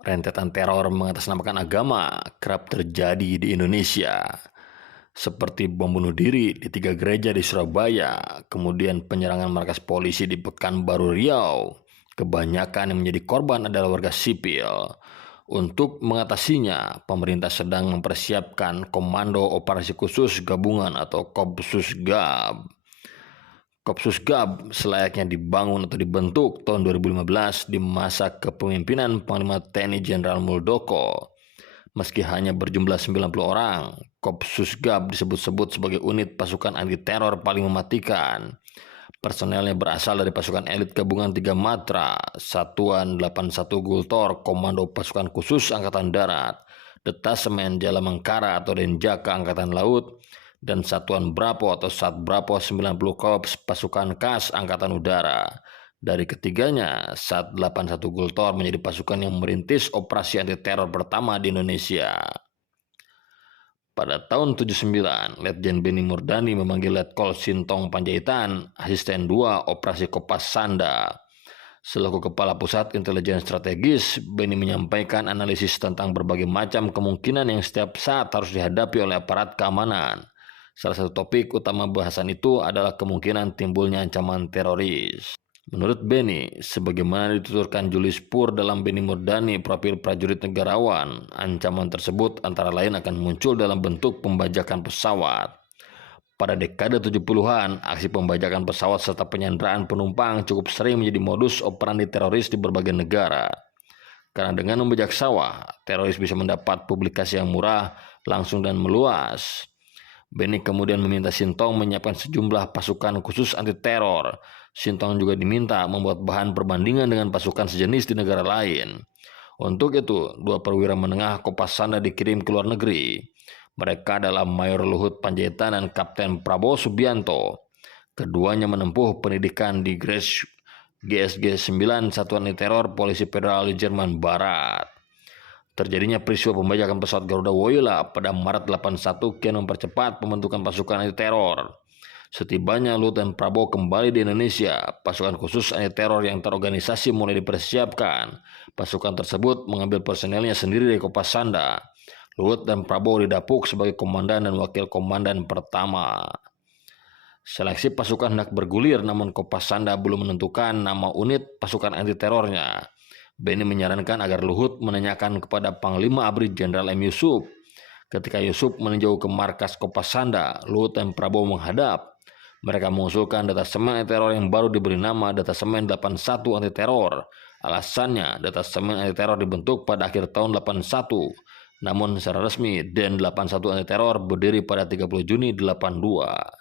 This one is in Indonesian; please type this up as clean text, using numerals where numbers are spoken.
Rentetan teror mengatasnamakan agama kerap terjadi di Indonesia, seperti bom bunuh diri di 3 gereja di Surabaya, kemudian penyerangan markas polisi di Pekanbaru Riau. Kebanyakan yang menjadi korban adalah warga sipil. Untuk mengatasinya, pemerintah sedang mempersiapkan Komando Operasi Khusus Gabungan atau Kopsus Gab. Kopsus Gab selayaknya dibangun atau dibentuk tahun 2015 di masa kepemimpinan Panglima TNI Jenderal Muldoko. Meski hanya berjumlah 90 orang, Kopsus Gab disebut-sebut sebagai unit pasukan anti teror paling mematikan. Personelnya berasal dari pasukan elit gabungan 3 Matra, Satuan 81 Gultor, Komando Pasukan Khusus Angkatan Darat, Detasemen Jalamangkara atau Denjaka Angkatan Laut, dan Satuan Bravo atau Sat Bravo 90 Korps Pasukan Khas Angkatan Udara. Dari ketiganya, Sat 81 Gultor menjadi pasukan yang merintis operasi anti teror pertama di Indonesia. Pada tahun 79, Letjen Beni Murdani memanggil Letkol Sintong Panjaitan, Asisten 2 Operasi Kopasanda. Selaku Kepala Pusat Intelijen Strategis, Beni menyampaikan analisis tentang berbagai macam kemungkinan yang setiap saat harus dihadapi oleh aparat keamanan. Salah satu topik utama bahasan itu adalah kemungkinan timbulnya ancaman teroris. Menurut Beni, sebagaimana dituturkan Julius Pur dalam Beni Murdani Profil Prajurit Negarawan, ancaman tersebut antara lain akan muncul dalam bentuk pembajakan pesawat. Pada dekade 70-an, aksi pembajakan pesawat serta penyanderaan penumpang cukup sering menjadi modus operandi teroris di berbagai negara. Karena dengan membajak sawah, teroris bisa mendapat publikasi yang murah, langsung dan meluas. Beni kemudian meminta Sintong menyiapkan sejumlah pasukan khusus anti teror. Sintong juga diminta membuat bahan perbandingan dengan pasukan sejenis di negara lain. Untuk itu, 2 perwira menengah Kopasanda dikirim ke luar negeri. Mereka adalah Mayor Luhut Panjaitan dan Kapten Prabowo Subianto. Keduanya menempuh pendidikan di GSG 9 Satuan Anti Teror Polisi Federal di Jerman Barat. Terjadinya peristiwa pembajakan pesawat Garuda Woyla pada Maret 81 kian mempercepat pembentukan pasukan anti teror. Setibanya Luhut dan Prabowo kembali di Indonesia, pasukan khusus anti teror yang terorganisasi mulai dipersiapkan. Pasukan tersebut mengambil personelnya sendiri dari Kopasanda. Luhut dan Prabowo didapuk sebagai komandan dan wakil komandan pertama. Seleksi pasukan hendak bergulir, namun Kopasanda belum menentukan nama unit pasukan anti terornya. Beni menyarankan agar Luhut menanyakan kepada Panglima ABRI Jenderal M. Yusuf. Ketika Yusuf meninjau ke markas Kopasanda, Luhut dan Prabowo menghadap. Mereka mengusulkan detasemen anti teror yang baru diberi nama Detasemen 81 Anti Teror. Alasannya, Detasemen Anti Teror dibentuk pada akhir tahun 81. Namun secara resmi, Den 81 Anti Teror berdiri pada 30 Juni 82.